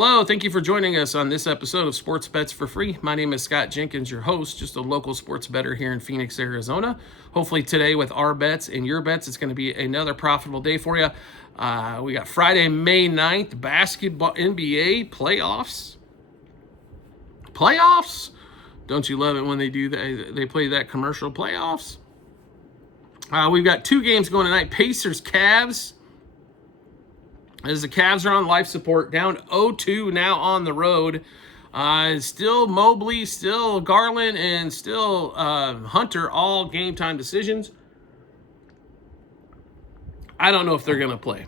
Hello, thank you for joining us on this episode of Sports Bets for Free. My name is Scott Jenkins, your host, just a local sports bettor here in Phoenix, Arizona. Hopefully today with our bets and your bets, it's going to be another profitable day for you. We got Friday, May 9th, basketball NBA playoffs. Playoffs? Don't you love it when they do that? They play that commercial, playoffs. We've got two games going tonight. Pacers, Cavs. As the Cavs are on life support, down 0-2 now on the road. Still Mobley, still Garland, and still Hunter, all game time decisions. I don't know if they're going to play.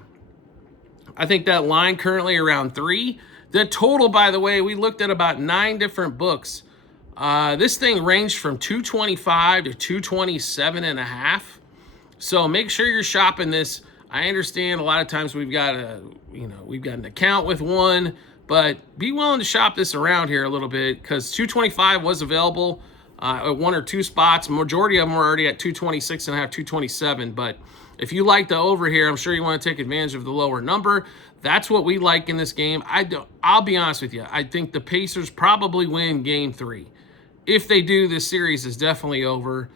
I think that line currently around 3. The total, by the way, we looked at about 9 different books. This thing ranged from 225 to 227.5. So make sure you're shopping this. I understand a lot of times we've got an account with one, but be willing to shop this around here a little bit because 225 was available at 1 or 2 spots. Majority of them were already at 226.5, 227. But if you like the over here, I'm sure you want to take advantage of the lower number. That's what we like in this game. I'll be honest with you. I think the Pacers probably win game 3. If they do, this series is definitely over.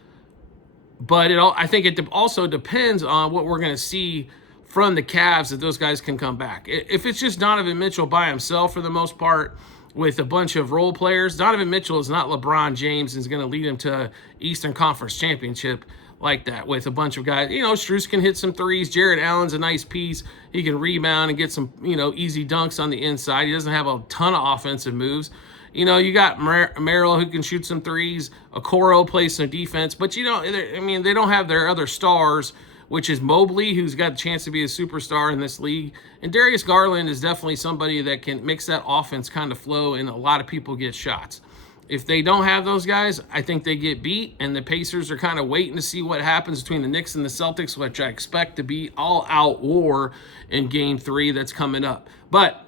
But I think it also depends on what we're going to see from the Cavs, that those guys can come back. If it's just Donovan Mitchell by himself for the most part with a bunch of role players, Donovan Mitchell is not LeBron James and is going to lead him to Eastern Conference Championship like that with a bunch of guys. Strus can hit some threes. Jared Allen's a nice piece. He can rebound and get some, easy dunks on the inside. He doesn't have a ton of offensive moves. You got Merrill who can shoot some threes. Okoro plays some defense. But, they don't have their other stars, which is Mobley, who's got a chance to be a superstar in this league. And Darius Garland is definitely somebody that can makes that offense kind of flow, and a lot of people get shots. If they don't have those guys, I think they get beat, and the Pacers are kind of waiting to see what happens between the Knicks and the Celtics, which I expect to be all-out war in Game 3 that's coming up. But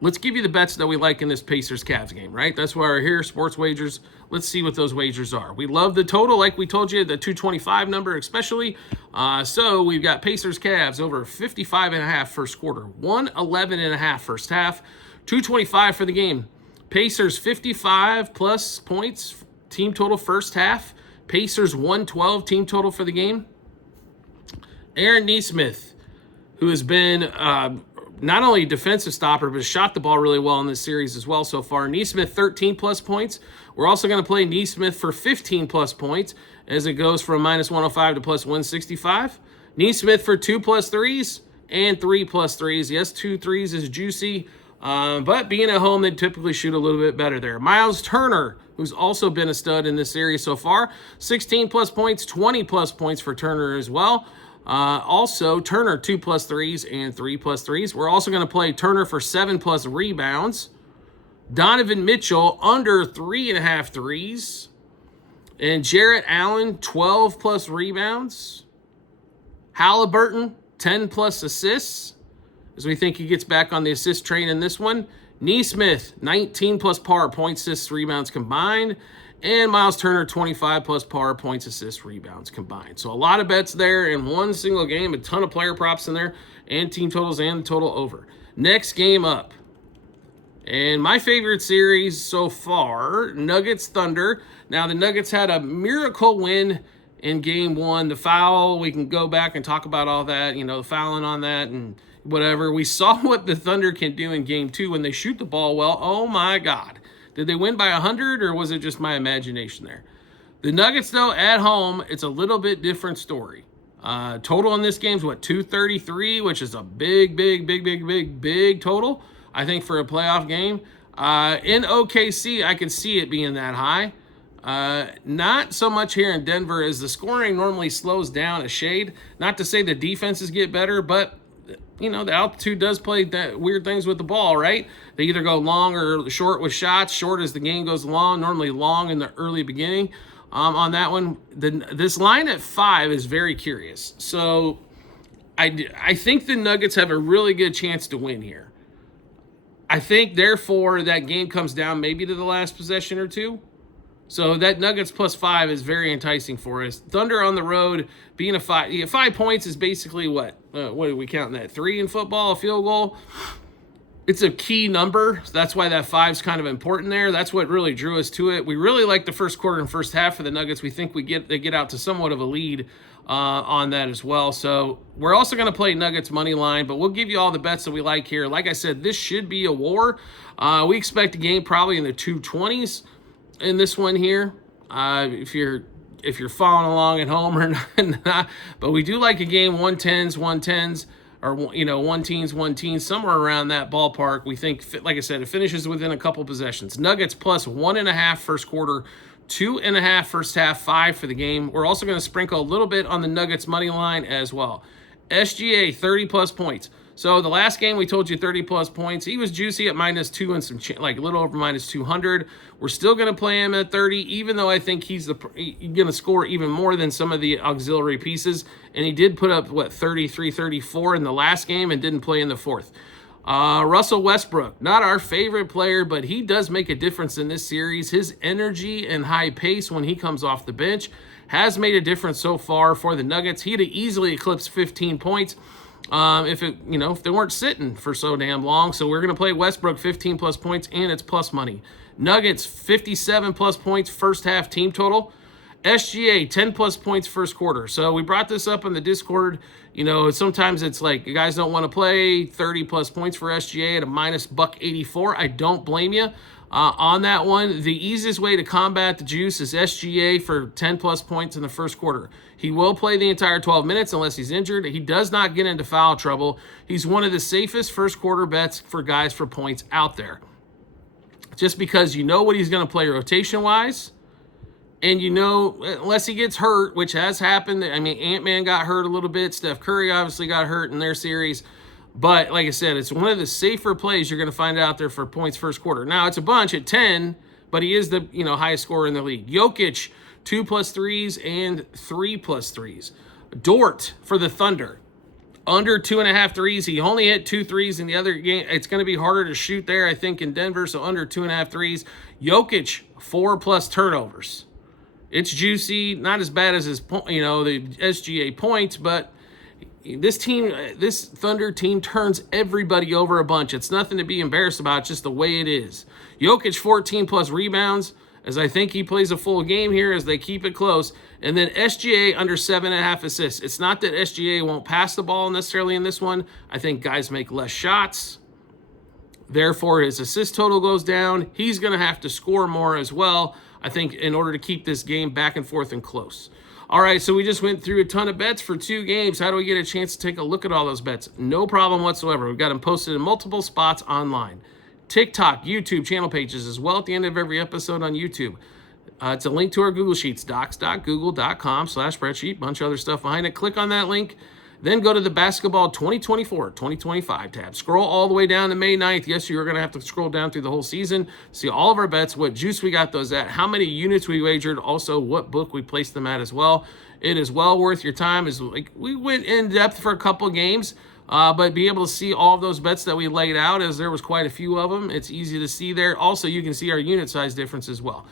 let's give you the bets that we like in this Pacers-Cavs game, right? That's why we're here, sports wagers. Let's see what those wagers are. We love the total, like we told you, the 225 number especially. So we've got Pacers-Cavs over 55.5 first quarter, 111.5 first half, 225 for the game. Pacers 55 plus points, team total first half. Pacers 112 team total for the game. Aaron Nesmith, who has been not only a defensive stopper, but shot the ball really well in this series as well so far. Nesmith, 13 plus points. We're also going to play Nesmith for 15 plus points as it goes from minus 105 to plus 165. Nesmith for 2 plus threes and 3 plus threes. Yes, 2 threes is juicy, but being at home, they typically shoot a little bit better there. Miles Turner, who's also been a stud in this series so far, 16 plus points, 20 plus points for Turner as well. Also, Turner 2 plus threes and 3 plus threes. We're also going to play Turner for 7 plus rebounds. Donovan Mitchell under 3.5 threes. And Jarrett Allen 12 plus rebounds. Halliburton 10 plus assists, as we think he gets back on the assist train in this one. Nesmith 19 plus par points, assists, rebounds combined. And Miles Turner, 25 plus par, points, assists, rebounds combined. So a lot of bets there in one single game, a ton of player props in there, and team totals and the total over. Next game up. And my favorite series so far, Nuggets Thunder. Now the Nuggets had a miracle win in game 1. The foul, we can go back and talk about all that, the fouling on that and whatever. We saw what the Thunder can do in game 2 when they shoot the ball well. Oh my God. Did they win by 100, or was it just my imagination there? The Nuggets, though, at home, it's a little bit different story. Total in this game is, 233, which is a big total, I think, for a playoff game. In OKC, I could see it being that high. Not so much here in Denver, as the scoring normally slows down a shade. Not to say the defenses get better, but the altitude does play that weird things with the ball, right? They either go long or short with shots, short as the game goes along, normally long in the early beginning. On that one, this line at 5 is very curious. So I think the Nuggets have a really good chance to win here. I think, therefore, that game comes down maybe to the last possession or two. So that Nuggets plus 5 is very enticing for us. Thunder on the road, being a 5 points is basically what? What are we counting that? 3 in football, a field goal? It's a key number. So that's why that 5's kind of important there. That's what really drew us to it. We really like the first quarter and first half of the Nuggets. We think they get out to somewhat of a lead on that as well. So we're also going to play Nuggets money line, but we'll give you all the bets that we like here. Like I said, this should be a war. We expect a game probably in the 220s in this one here. If you're following along at home or not, but we do like a game 110s, or 1 teens, somewhere around that ballpark. We think, like I said, it finishes within a couple possessions. Nuggets plus 1.5 first quarter, 2.5 first half, 5 for the game. We're also going to sprinkle a little bit on the Nuggets money line as well. SGA 30 plus points. So the last game we told you 30 plus points. He was juicy at -2 and some like a little over -200. We're still going to play him at 30, even though I think he's going to score even more than some of the auxiliary pieces. And he did put up 33, 34 in the last game and didn't play in the fourth. Russell Westbrook, not our favorite player, but he does make a difference in this series. His energy and high pace when he comes off the bench has made a difference so far for the Nuggets. He'd have easily eclipsed 15 points. If they weren't sitting for so damn long. So we're going to play Westbrook 15 plus points, and it's plus money. Nuggets 57 plus points first half team total. SGA 10 plus points first quarter. So we brought this up on the Discord. Sometimes it's like you guys don't want to play 30 plus points for SGA at a -184. I don't blame you. On that one, the easiest way to combat the juice is SGA for 10 plus points in the first quarter. He will play the entire 12 minutes unless he's injured. He does not get into foul trouble. He's one of the safest first quarter bets for guys for points out there. Just because you know what he's going to play rotation-wise, and unless he gets hurt, which has happened. I mean, Ant-Man got hurt a little bit. Steph Curry obviously got hurt in their series. But like I said, it's one of the safer plays you're going to find out there for points first quarter. Now, it's a bunch at 10, but he is the highest scorer in the league. Jokic, 2 plus 3s and 3 plus 3s. Dort for the Thunder, under 2.5 threes. He only hit 2 threes in the other game. It's going to be harder to shoot there, I think, in Denver, so under 2.5 threes. Jokic, 4 plus turnovers. It's juicy, not as bad as the SGA points, but this Thunder team turns everybody over a bunch. It's nothing to be embarrassed about. It's just the way it is. Jokic 14 plus rebounds, as I think he plays a full game here as they keep it close. And then SGA under 7.5 assists. It's not that SGA won't pass the ball necessarily in this one. I think guys make less shots. Therefore, his assist total goes down. He's going to have to score more as well, I think, in order to keep this game back and forth and close. All right, so we just went through a ton of bets for 2 games. How do we get a chance to take a look at all those bets? No problem whatsoever. We've got them posted in multiple spots online. TikTok, YouTube channel pages as well at the end of every episode on YouTube. It's a link to our Google Sheets, docs.google.com/spreadsheet, bunch of other stuff behind it. Click on that link. Then go to the Basketball 2024-2025 tab. Scroll all the way down to May 9th. Yes, you're going to have to scroll down through the whole season, see all of our bets, what juice we got those at, how many units we wagered, also what book we placed them at as well. It is well worth your time. We went in depth for a couple games, but be able to see all of those bets that we laid out, as there was quite a few of them. It's easy to see there. Also, you can see our unit size difference as well.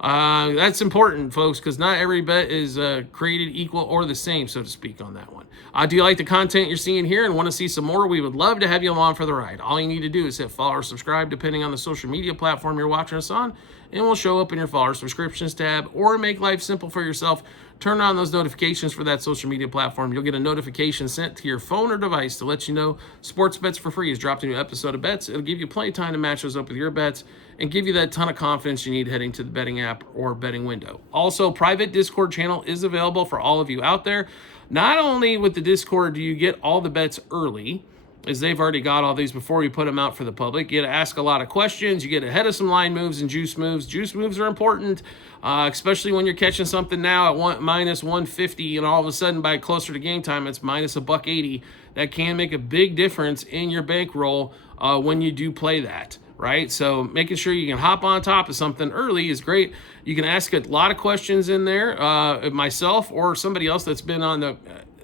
That's important, folks, because not every bet is created equal or the same, so to speak, on that one. Do you like the content you're seeing here and want to see some more? We would love to have you along for the ride. All you need to do is hit follow or subscribe, depending on the social media platform you're watching us on, and we'll show up in your follow or subscriptions tab. Or make life simple for yourself. Turn on those notifications for that social media platform. You'll get a notification sent to your phone or device to let you know Sports Bets for Free has dropped a new episode of bets. It'll give you plenty of time to match those up with your bets and give you that ton of confidence you need heading to the betting app or betting window. Also, private Discord channel is available for all of you out there. Not only with the Discord do you get all the bets early, as they've already got all these before we put them out for the public. You get to ask a lot of questions. You get ahead of some line moves and juice moves. Juice moves are important, especially when you're catching something now at -150, and all of a sudden by closer to game time, it's -$1.80. That can make a big difference in your bankroll when you do play that, right? So making sure you can hop on top of something early is great. You can ask a lot of questions in there, myself or somebody else that's been on the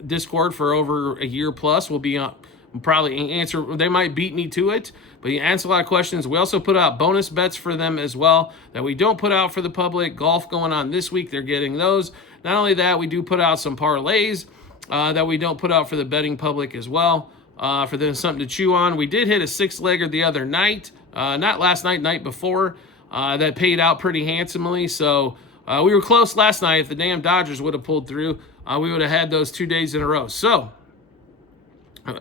Discord for over a year plus will be on. Probably answer. They might beat me to it, but you answer a lot of questions. We also put out bonus bets for them as well that we don't put out for the public. Golf going on this week, they're getting those. Not only that, we do put out some parlays that we don't put out for the betting public as well. for them something to chew on. We did hit a 6-legger the other night, not last night, night before. That paid out pretty handsomely. So we were close last night. If the damn Dodgers would have pulled through, we would have had those 2 days in a row. So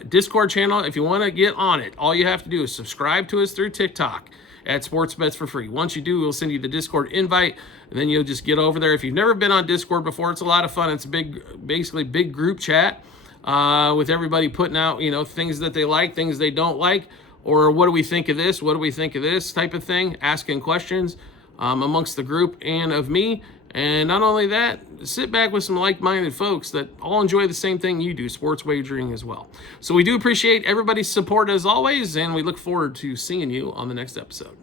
Discord channel, if you want to get on it, all you have to do is subscribe to us through TikTok at Sports Bets for free. Once you do, we'll send you the Discord invite, and then you'll just get over there. If you've never been on Discord before, it's a lot of fun. It's a basically big group chat with everybody putting out, things that they like, things they don't like, or what do we think of this, what do we think of this type of thing, asking questions amongst the group and of me. And not only that, sit back with some like-minded folks that all enjoy the same thing you do, sports wagering as well. So we do appreciate everybody's support as always, and we look forward to seeing you on the next episode.